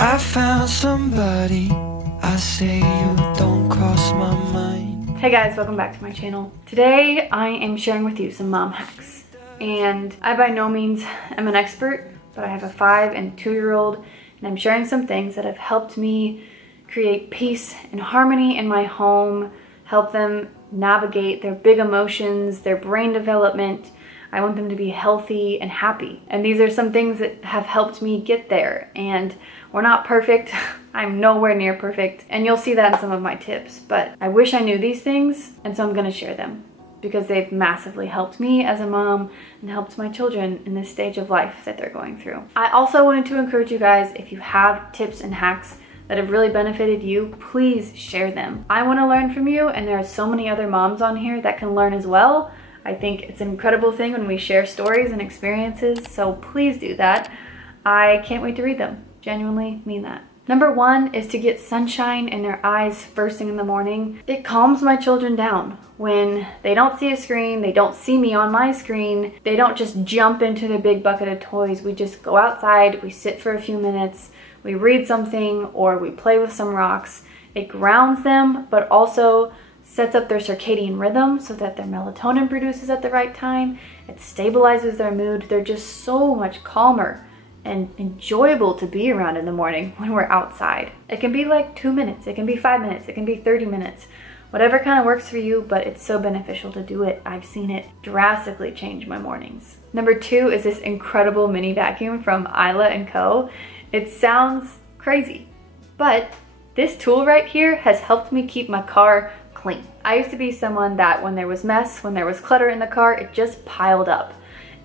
I found somebody, I say you don't cross my mind. Hey guys, welcome back to my channel. Today I am sharing with you some mom hacks. And I by no means am an expert, but I have a 5 and 2-year-old, and I'm sharing some things that have helped me create peace and harmony in my home, help them navigate their big emotions, their brain development. I want them to be healthy and happy. And these are some things that have helped me get there. And we're not perfect. I'm nowhere near perfect. And you'll see that in some of my tips. But I wish I knew these things, and so I'm gonna share them because they've massively helped me as a mom and helped my children in this stage of life that they're going through. I also wanted to encourage you guys, if you have tips and hacks that have really benefited you, please share them. I wanna learn from you, and there are so many other moms on here that can learn as well. I think it's an incredible thing when we share stories and experiences, so please do that. I can't wait to read them. Genuinely mean that. Number 1 is to get sunshine in their eyes first thing in the morning. It calms my children down. When they don't see a screen, they don't see me on my screen, they don't just jump into their big bucket of toys. We just go outside, we sit for a few minutes, we read something, or we play with some rocks. It grounds them, but also sets up their circadian rhythm so that their melatonin produces at the right time. It stabilizes their mood. They're just so much calmer and enjoyable to be around in the morning when we're outside. It can be like 2 minutes, it can be 5 minutes, it can be 30 minutes, whatever kind of works for you, but it's so beneficial to do it. I've seen it drastically change my mornings. Number 2 is this incredible mini vacuum from Isla & Co. It sounds crazy, but this tool right here has helped me keep my car clean. I used to be someone that when there was mess, when there was clutter in the car, it just piled up.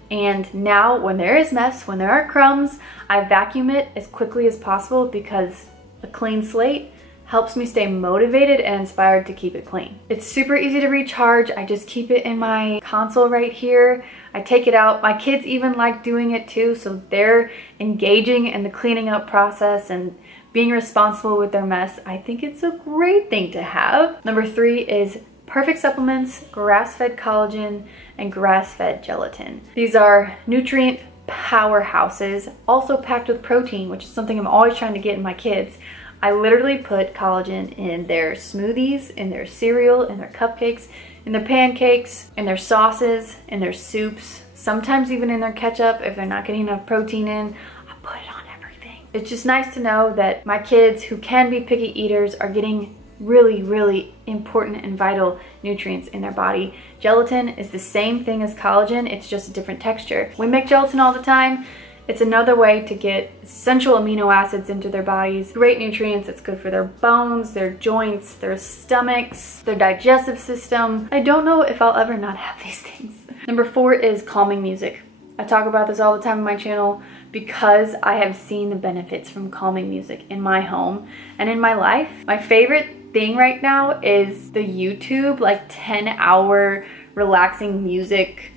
And now when there is mess, when there are crumbs, I vacuum it as quickly as possible because a clean slate helps me stay motivated and inspired to keep it clean. It's super easy to recharge. I just keep it in my console right here. I take it out. My kids even like doing it too, so they're engaging in the cleaning up process and being responsible with their mess. I think it's a great thing to have. Number 3 is perfect supplements, grass-fed collagen, and grass-fed gelatin. These are nutrient powerhouses, also packed with protein, which is something I'm always trying to get in my kids. I literally put collagen in their smoothies, in their cereal, in their cupcakes, in their pancakes, in their sauces, in their soups, sometimes even in their ketchup if they're not getting enough protein in. I put it on everything. It's just nice to know that my kids who can be picky eaters are getting really important and vital nutrients in their body. Gelatin is the same thing as collagen, it's just a different texture. We make gelatin all the time. It's another way to get essential amino acids into their bodies, great nutrients. It's good for their bones, their joints, their stomachs, their digestive system. I don't know if I'll ever not have these things. Number 4 is calming music. I talk about this all the time on my channel because I have seen the benefits from calming music in my home and in my life. My favorite thing right now is the YouTube, like 10-hour relaxing music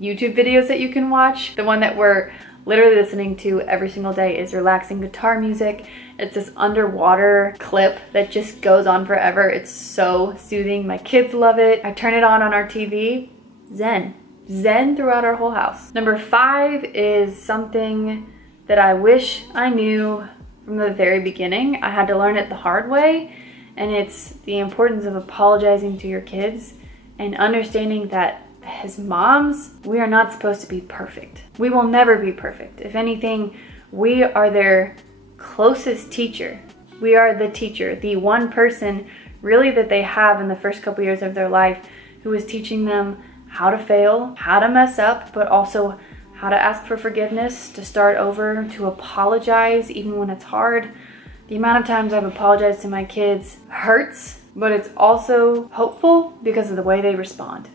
YouTube videos that you can watch. The one that we're literally listening to every single day is relaxing guitar music. It's this underwater clip that just goes on forever. It's so soothing. My kids love it. I turn it on our TV. Zen throughout our whole house. Number 5 is something that I wish I knew from the very beginning. I had to learn it the hard way, and it's the importance of apologizing to your kids and understanding that as moms, we are not supposed to be perfect. We will never be perfect. If anything, we are their closest teacher. We are the teacher, the one person really that they have in the first couple years of their life who is teaching them how to fail, how to mess up, but also how to ask for forgiveness, to start over, to apologize even when it's hard. The amount of times I've apologized to my kids hurts, but it's also hopeful because of the way they respond.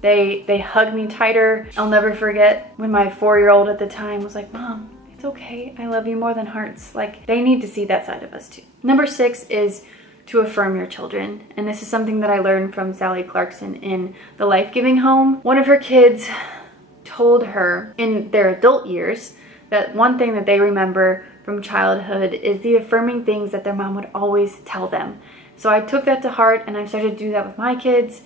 They hug me tighter. I'll never forget when my 4-year-old at the time was like, "Mom, it's okay. I love you more than hurts." Like, they need to see that side of us too. Number 6 is to affirm your children. And this is something that I learned from Sally Clarkson in The Life-Giving Home. One of her kids told her in their adult years that one thing that they remember from childhood is the affirming things that their mom would always tell them. So I took that to heart and I started to do that with my kids.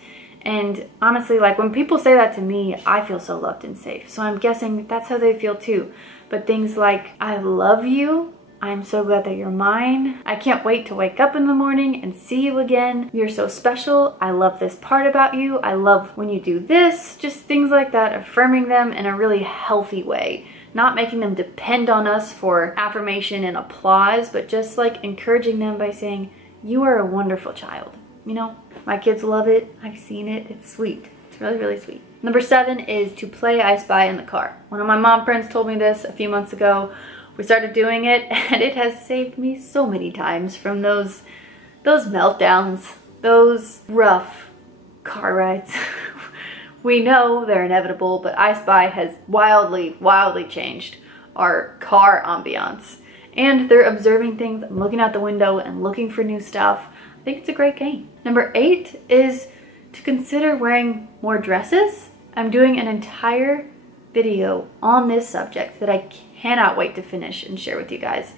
And honestly, like when people say that to me, I feel so loved and safe. So I'm guessing that's how they feel too. But things like, I love you, I'm so glad that you're mine. I can't wait to wake up in the morning and see you again. You're so special. I love this part about you. I love when you do this. Just things like that, affirming them in a really healthy way. Not making them depend on us for affirmation and applause, but just like encouraging them by saying, you are a wonderful child. You know, my kids love it. I've seen it. It's sweet. It's really, really sweet. Number 7 is to play I Spy in the car. One of my mom friends told me this a few months ago. We started doing it, and it has saved me so many times from those meltdowns, those rough car rides. We know they're inevitable, but I Spy has wildly, wildly changed our car ambiance. And they're observing things, I'm looking out the window and looking for new stuff. I think it's a great game. Number 8 is to consider wearing more dresses. I'm doing an entire video on this subject that I cannot wait to finish and share with you guys.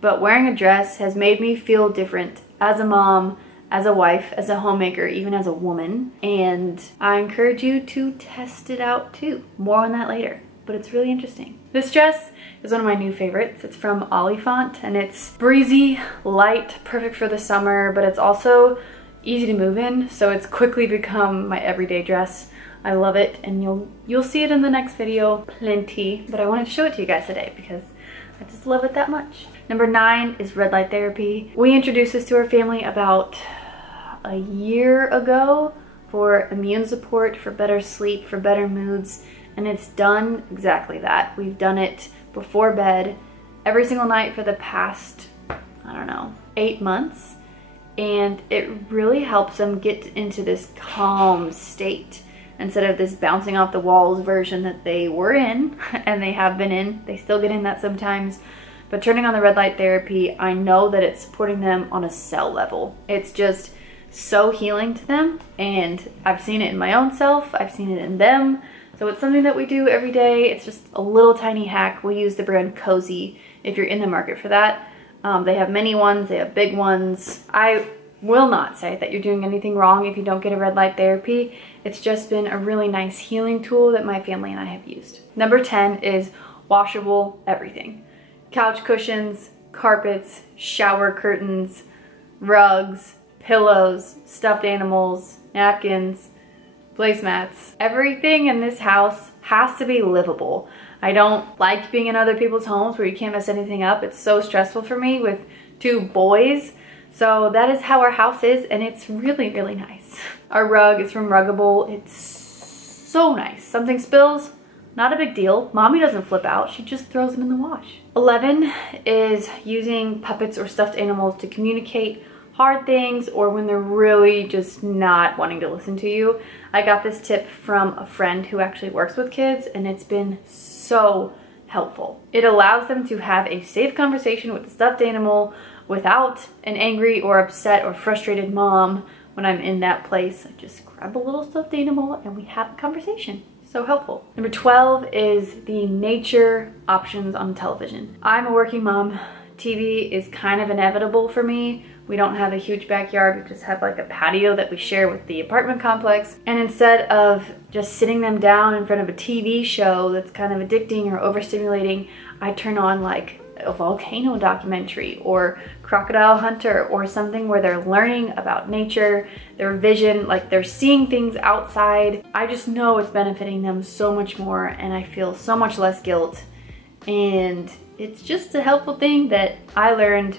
But wearing a dress has made me feel different as a mom, as a wife, as a homemaker, even as a woman. And I encourage you to test it out too. More on that later, but it's really interesting. This dress is one of my new favorites. It's from Oliphant, and it's breezy, light, perfect for the summer, but it's also easy to move in, so it's quickly become my everyday dress. I love it, and you'll see it in the next video plenty, but I wanted to show it to you guys today because I just love it that much. Number 9 is red light therapy. We introduced this to our family about a year ago for immune support, for better sleep, for better moods, and it's done exactly that. We've done it before bed every single night for the past, I don't know, 8 months, and it really helps them get into this calm state instead of this bouncing off the walls version that they were in and they have been in. They still get in that sometimes. But turning on the red light therapy, I know that it's supporting them on a cell level. It's just so healing to them, and I've seen it in my own self, I've seen it in them. So it's something that we do every day. It's just a little tiny hack. We use the brand Cozy if you're in the market for that. They have many ones, they have big ones. I will not say that you're doing anything wrong if you don't get a red light therapy. It's just been a really nice healing tool that my family and I have used. Number 10 is washable everything. Couch cushions, carpets, shower curtains, rugs, pillows, stuffed animals, napkins, placemats. Everything in this house has to be livable. I don't like being in other people's homes where you can't mess anything up. It's so stressful for me with 2 boys. So that is how our house is, and it's really, really nice. Our rug is from Ruggable. It's so nice. Something spills, not a big deal. Mommy doesn't flip out. She just throws them in the wash. 11 is using puppets or stuffed animals to communicate hard things or when they're really just not wanting to listen to you. I got this tip from a friend who actually works with kids, and it's been so helpful. It allows them to have a safe conversation with the stuffed animal without an angry or upset or frustrated mom. When I'm in that place, I just grab a little stuffed animal and we have a conversation. So helpful. Number 12 is the nature options on television. I'm a working mom. TV is kind of inevitable for me. We don't have a huge backyard. We just have like a patio that we share with the apartment complex. And instead of just sitting them down in front of a TV show that's kind of addicting or overstimulating, I turn on like a volcano documentary or Crocodile Hunter or something where they're learning about nature, their vision, like they're seeing things outside. I just know it's benefiting them so much more, and I feel so much less guilt. And it's just a helpful thing that I learned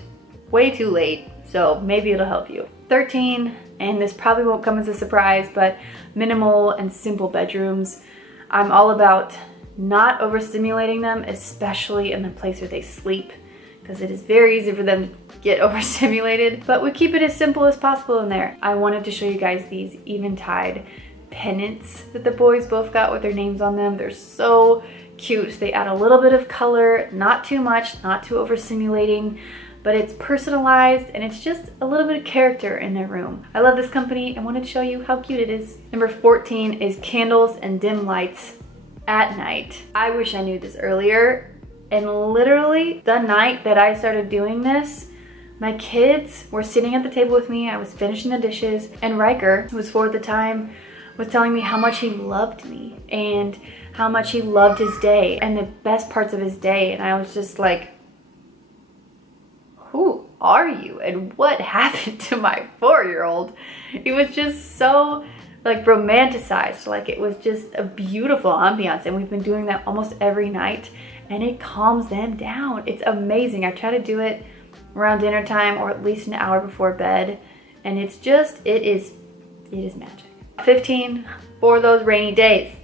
way too late, so maybe it'll help you. 13, and this probably won't come as a surprise, but minimal and simple bedrooms. I'm all about not overstimulating them, especially in the place where they sleep, because it is very easy for them to get overstimulated, but we keep it as simple as possible in there. I wanted to show you guys these eventide pennants that the boys both got with their names on them. They're so cute. They add a little bit of color, not too much, not too overstimulating, but it's personalized and it's just a little bit of character in their room. I love this company and wanted to show you how cute it is. Number 14 is candles and dim lights at night. I wish I knew this earlier, and literally the night that I started doing this, my kids were sitting at the table with me. I was finishing the dishes, and Riker, who was 4 at the time, was telling me how much he loved me and how much he loved his day and the best parts of his day. And I was just like, are you? And what happened to my 4-year-old? It was just so like romanticized. Like it was just a beautiful ambiance, and we've been doing that almost every night, and it calms them down. It's amazing. I try to do it around dinner time or at least an hour before bed, and it's just, it is magic. 15, for those rainy days,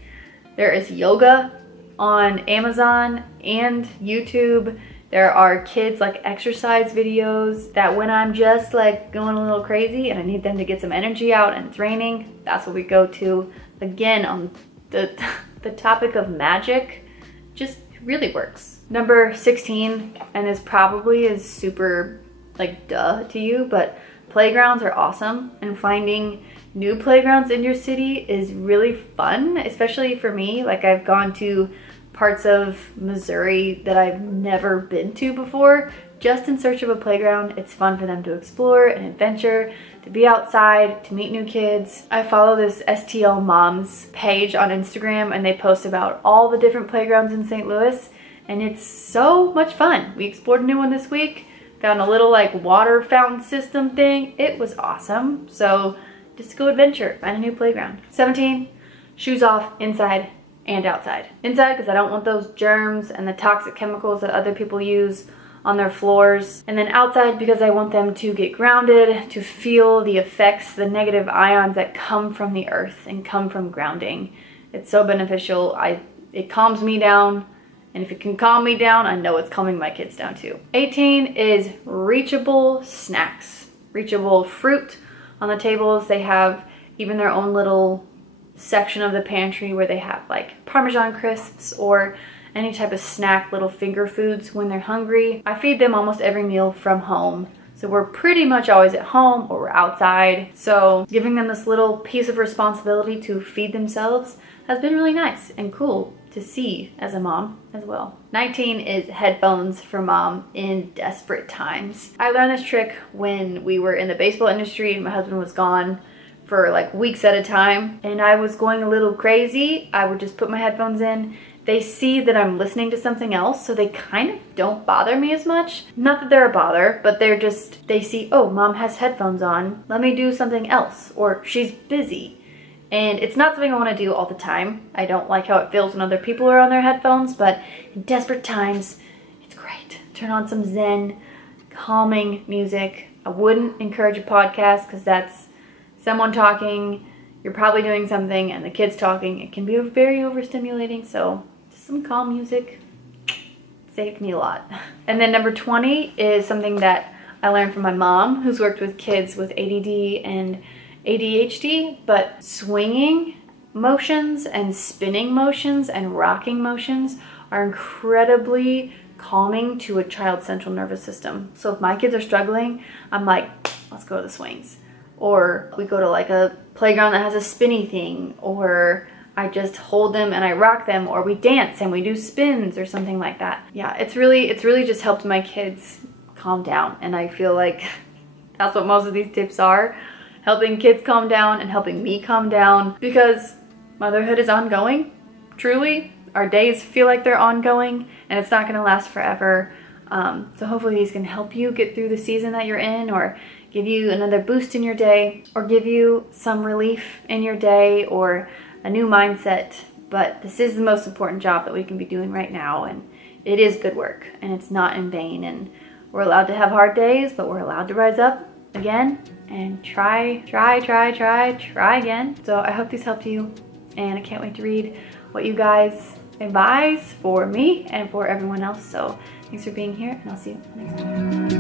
there is yoga on Amazon and YouTube. There are kids like exercise videos that when I'm just like going a little crazy and I need them to get some energy out and it's raining, that's what we go to. Again, on the topic of magic, just really works. Number 16, and this probably is super like duh to you, but playgrounds are awesome, and finding new playgrounds in your city is really fun, especially for me. Like I've gone to parts of Missouri that I've never been to before, just in search of a playground. It's fun for them to explore and adventure, to be outside, to meet new kids. I follow this STL Moms page on Instagram, and they post about all the different playgrounds in St. Louis, and it's so much fun. We explored a new one this week, found a little like water fountain system thing. It was awesome. So just go adventure, find a new playground. 17, shoes off inside and outside. Inside because I don't want those germs and the toxic chemicals that other people use on their floors. And then outside because I want them to get grounded, to feel the effects, the negative ions that come from the earth and come from grounding. It's so beneficial. It calms me down. And if it can calm me down, I know it's calming my kids down too. 18 is reachable snacks. Reachable fruit on the tables. They have even their own little section of the pantry where they have like Parmesan crisps or any type of snack, little finger foods when they're hungry. I feed them almost every meal from home. So we're pretty much always at home or we're outside. So giving them this little piece of responsibility to feed themselves has been really nice and cool to see as a mom as well. 19 is headphones for mom in desperate times. I learned this trick when we were in the baseball industry and my husband was gone for like weeks at a time and I was going a little crazy. I would just put my headphones in. They see that I'm listening to something else, so they kind of don't bother me as much. Not that they're a bother, but they see, oh, mom has headphones on. Let me do something else, or she's busy. And it's not something I want to do all the time. I don't like how it feels when other people are on their headphones, but in desperate times, it's great. Turn on some Zen, calming music. I wouldn't encourage a podcast because that's someone talking, you're probably doing something, and the kid's talking. It can be very overstimulating, so just some calm music saved me a lot. And then number 20 is something that I learned from my mom, who's worked with kids with ADD and ADHD, but swinging motions and spinning motions and rocking motions are incredibly calming to a child's central nervous system. So if my kids are struggling, I'm like, let's go to the swings. Or we go to like a playground that has a spinny thing, or I just hold them and I rock them, or we dance and we do spins or something like that. Yeah, it's really just helped my kids calm down, and I feel like that's what most of these tips are. Helping kids calm down and helping me calm down, because motherhood is ongoing, truly. Our days feel like they're ongoing and it's not gonna last forever. So hopefully these can help you get through the season that you're in, or give you another boost in your day, or give you some relief in your day, or a new mindset. But this is the most important job that we can be doing right now, and it is good work and it's not in vain, and we're allowed to have hard days, but we're allowed to rise up again and try again. So I hope these helped you, and I can't wait to read what you guys advise for me and for everyone else. So thanks for being here, and I'll see you next time.